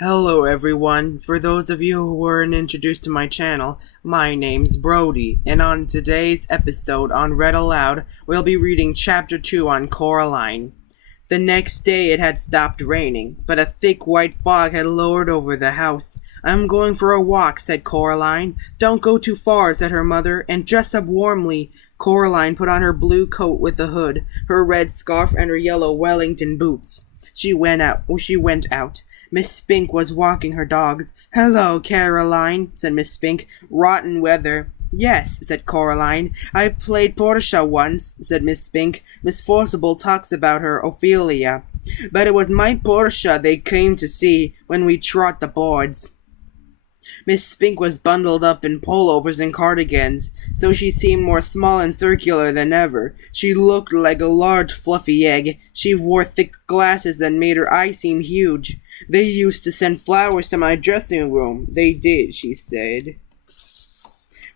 Hello everyone, for those of you who weren't introduced to my channel, my name's Brody, and on today's episode on Read Aloud, we'll be reading Chapter 2 on Coraline. The next day it had stopped raining, but a thick white fog had lowered over the house. "I'm going for a walk," said Coraline. "Don't go too far," said her mother, "and dress up warmly." Coraline put on her blue coat with a hood, her red scarf, and her yellow Wellington boots. She went out. Miss Spink was walking her dogs. "Hello, Caroline," said Miss Spink. "Rotten weather." "Yes," said Coraline. "I played Portia once," said Miss Spink. "Miss Forcible talks about her, Ophelia. But it was my Portia they came to see when we trot the boards." Miss Spink was bundled up in pullovers and cardigans, so she seemed more small and circular than ever. She looked like a large fluffy egg. She wore thick glasses that made her eyes seem huge. "They used to send flowers to my dressing room. They did," she said.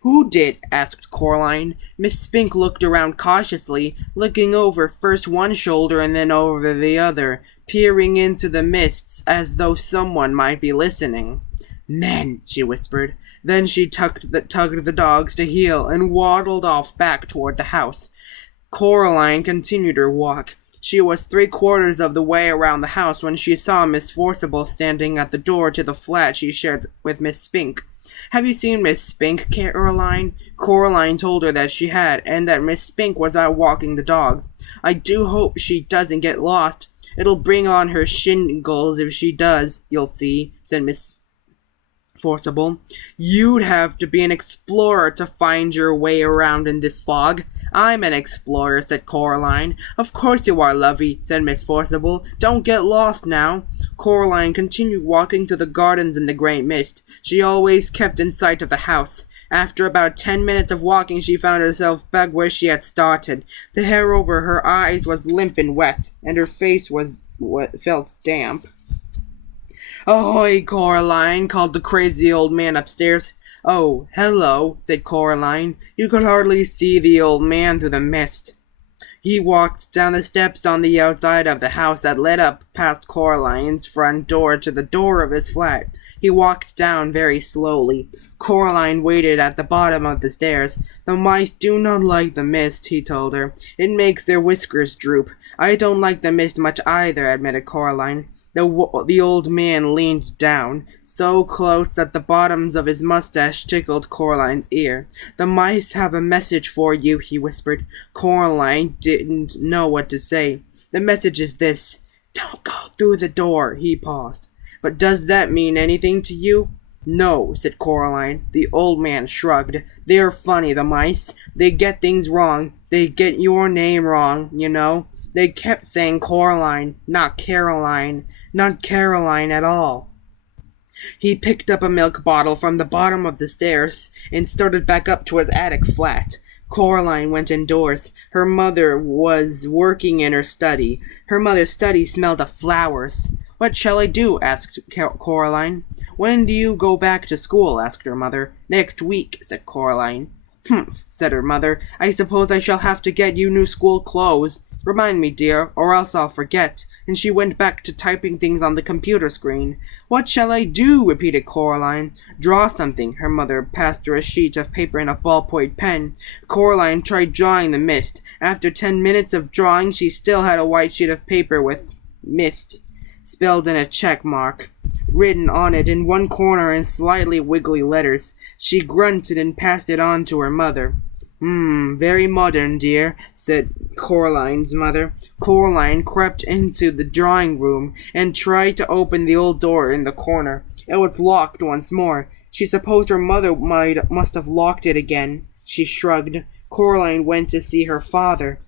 "Who did?" asked Coraline. Miss Spink looked around cautiously, looking over first one shoulder and then over the other, peering into the mists as though someone might be listening. "Men," she whispered. Then she tugged the dogs to heel and waddled off back toward the house. Coraline continued her walk. She was 3/4 of the way around the house when she saw Miss Forcible standing at the door to the flat she shared with Miss Spink. "Have you seen Miss Spink, Caroline?" Coraline told her that she had, and that Miss Spink was out walking the dogs. "I do hope she doesn't get lost. It'll bring on her shingles if she does, you'll see," said Miss Forcible. "You'd have to be an explorer to find your way around in this fog." "I'm an explorer," said Coraline. "Of course you are, lovey," said Miss Forcible. "Don't get lost now." Coraline continued walking through the gardens in the grey mist. She always kept in sight of the house. After about 10 minutes of walking, she found herself back where she had started. The hair over her eyes was limp and wet, and her face felt damp. "Ahoy, Coraline," called the crazy old man upstairs. "Oh, hello," said Coraline. You could hardly see the old man through the mist. He walked down the steps on the outside of the house that led up past Coraline's front door to the door of his flat. He walked down very slowly. Coraline waited at the bottom of the stairs. "The mice do not like the mist," he told her. "It makes their whiskers droop." "I don't like the mist much either," admitted Coraline. The old man leaned down, so close that the bottoms of his mustache tickled Coraline's ear. "The mice have a message for you," he whispered. Coraline didn't know what to say. "The message is this: don't go through the door." He paused. "But does that mean anything to you?" "No," said Coraline. The old man shrugged. "They're funny, the mice. They get things wrong. They get your name wrong, you know. They kept saying Coraline, not Caroline. Not Caroline at all." He picked up a milk bottle from the bottom of the stairs and started back up to his attic flat. Coraline went indoors. Her mother was working in her study. Her mother's study smelled of flowers. "What shall I do?" asked Coraline. "When do you go back to school?" asked her mother. "Next week," said Coraline. "Humph," said her mother. "I suppose I shall have to get you new school clothes. Remind me, dear, or else I'll forget." And she went back to typing things on the computer screen. "What shall I do?" repeated Coraline. "Draw something." Her mother passed her a sheet of paper and a ballpoint pen. Coraline tried drawing the mist. After 10 minutes of drawing, she still had a white sheet of paper with "mist" spelled in a check mark written on it in one corner in slightly wiggly letters. She grunted and passed it on to her mother. Very modern, dear," said Coraline's mother. Coraline crept into the drawing room and tried to open the old door in the corner. It was locked once more. She supposed her mother must have locked it again. She shrugged. Coraline went to see her father.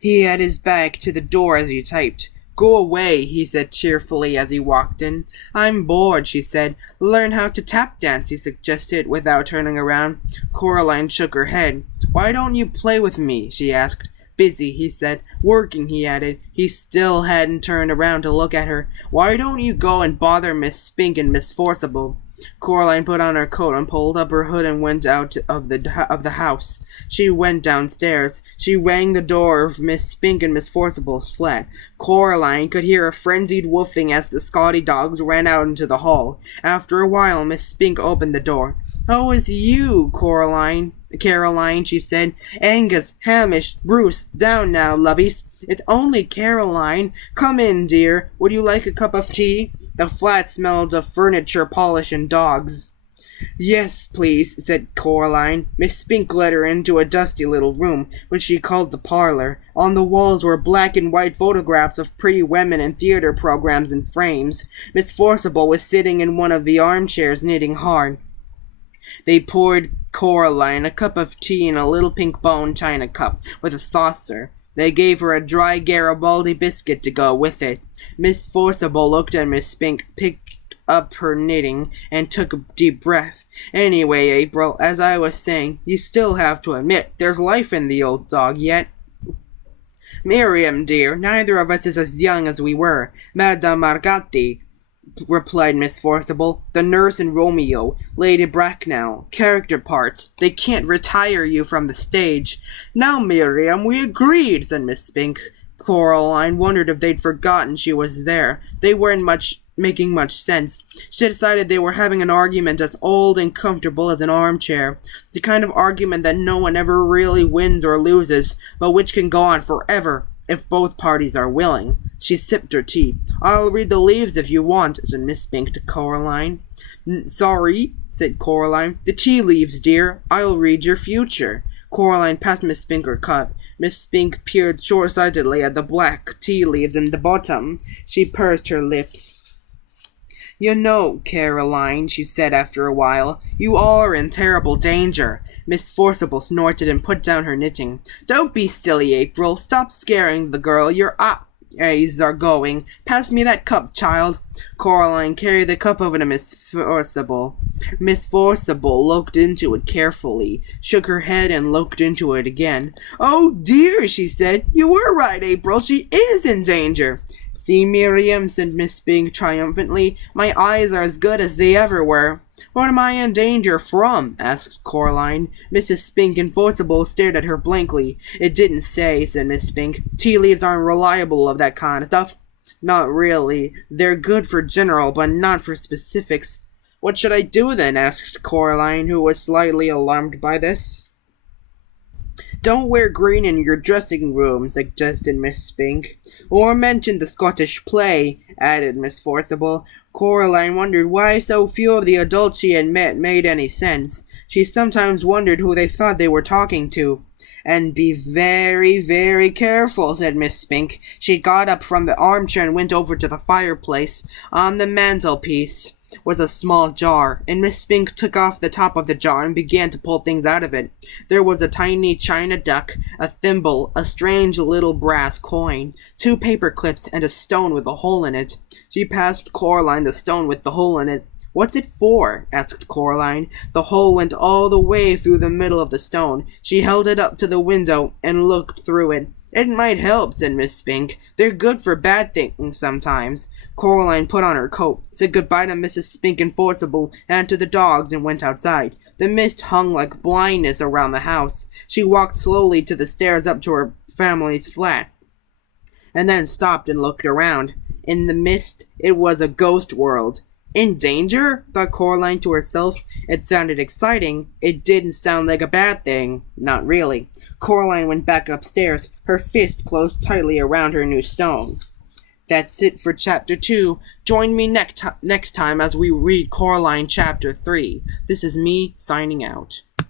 He had his back to the door as he typed. "Go away," he said cheerfully as he walked in. "I'm bored," she said. "Learn how to tap dance," he suggested without turning around. Coraline shook her head. "Why don't you play with me?" she asked. "Busy," he said. "Working," he added. He still hadn't turned around to look at her. "Why don't you go and bother Miss Spink and Miss Forcible?" Coraline put on her coat and pulled up her hood and went out of the house. She went downstairs. She rang the door of Miss Spink and Miss Forcible's flat. Coraline could hear a frenzied woofing as the Scotty dogs ran out into the hall. After a while, Miss Spink opened the door. "Oh, it's you, Caroline," she said. "Angus, Hamish, Bruce, down now, lovies. It's only Caroline. Come in, dear. Would you like a cup of tea?" The flat smelled of furniture, polish, and dogs. "Yes, please," said Coraline. Miss Spink led her into a dusty little room, which she called the parlor. On the walls were black and white photographs of pretty women and theater programs in frames. Miss Forcible was sitting in one of the armchairs, knitting hard. They poured Coraline a cup of tea in a little pink bone china cup with a saucer. They gave her a dry Garibaldi biscuit to go with it. Miss Forcible looked at Miss Spink, picked up her knitting, and took a deep breath. "Anyway, April, as I was saying, you still have to admit there's life in the old dog yet." "Miriam, dear, neither of us is as young as we were. Madame Margatti," replied Miss Forcible. "The nurse and Romeo, Lady Bracknell, character parts. They can't retire you from the stage." "Now, Miriam, we agreed," said Miss Spink. Coraline wondered if they'd forgotten she was there. They weren't making much sense. She decided they were having an argument as old and comfortable as an armchair. The kind of argument that no one ever really wins or loses, but which can go on forever, if both parties are willing. She sipped her tea. "I'll read the leaves if you want," said Miss Spink to Coraline. "Sorry," said Coraline. "The tea leaves, dear. I'll read your future." Coraline passed Miss Spink her cup. Miss Spink peered short-sightedly at the black tea leaves in the bottom. She pursed her lips. "You know, Caroline," she said after a while, "you are in terrible danger." Miss Forcible snorted and put down her knitting. "Don't be silly, April. Stop scaring the girl. Your eyes are going. Pass me that cup, child." Coraline carried the cup over to Miss Forcible. Miss Forcible looked into it carefully, shook her head, and looked into it again. "Oh, dear," she said. "You were right, April. She is in danger." "See, Miriam," said Miss Spink triumphantly, "my eyes are as good as they ever were." "What am I in danger from?" asked Coraline. Mrs. Spink and Forcible stared at her blankly. "It didn't say," said Miss Spink. "Tea leaves aren't reliable of that kind of stuff." "Not really. They're good for general, but not for specifics." "What should I do then?" asked Coraline, who was slightly alarmed by this. "Don't wear green in your dressing room," suggested Miss Spink. "Or mention the Scottish play," added Miss Forcible. Coraline wondered why so few of the adults she had met made any sense. She sometimes wondered who they thought they were talking to. "And be very, very careful," said Miss Spink. She got up from the armchair and went over to the fireplace. On the mantelpiece was a small jar, and Miss Spink took off the top of the jar and began to pull things out of it. There was a tiny china duck, a thimble, a strange little brass coin, 2 paper clips, and a stone with a hole in it. She passed Coraline the stone with the hole in it. "What's it for?" asked Coraline. The hole went all the way through the middle of the stone. She held it up to the window and looked through it. "It might help," said Miss Spink. "They're good for bad things sometimes." Coraline put on her coat, said goodbye to Mrs. Spink and Forcible and to the dogs, and went outside. The mist hung like blindness around the house. She walked slowly to the stairs up to her family's flat, and then stopped and looked around. In the mist, it was a ghost world. "In danger?" thought Coraline to herself. It sounded exciting. It didn't sound like a bad thing. Not really. Coraline went back upstairs, her fist closed tightly around her new stone. That's it for Chapter 2. Join me next time as we read Coraline Chapter 3. This is me signing out.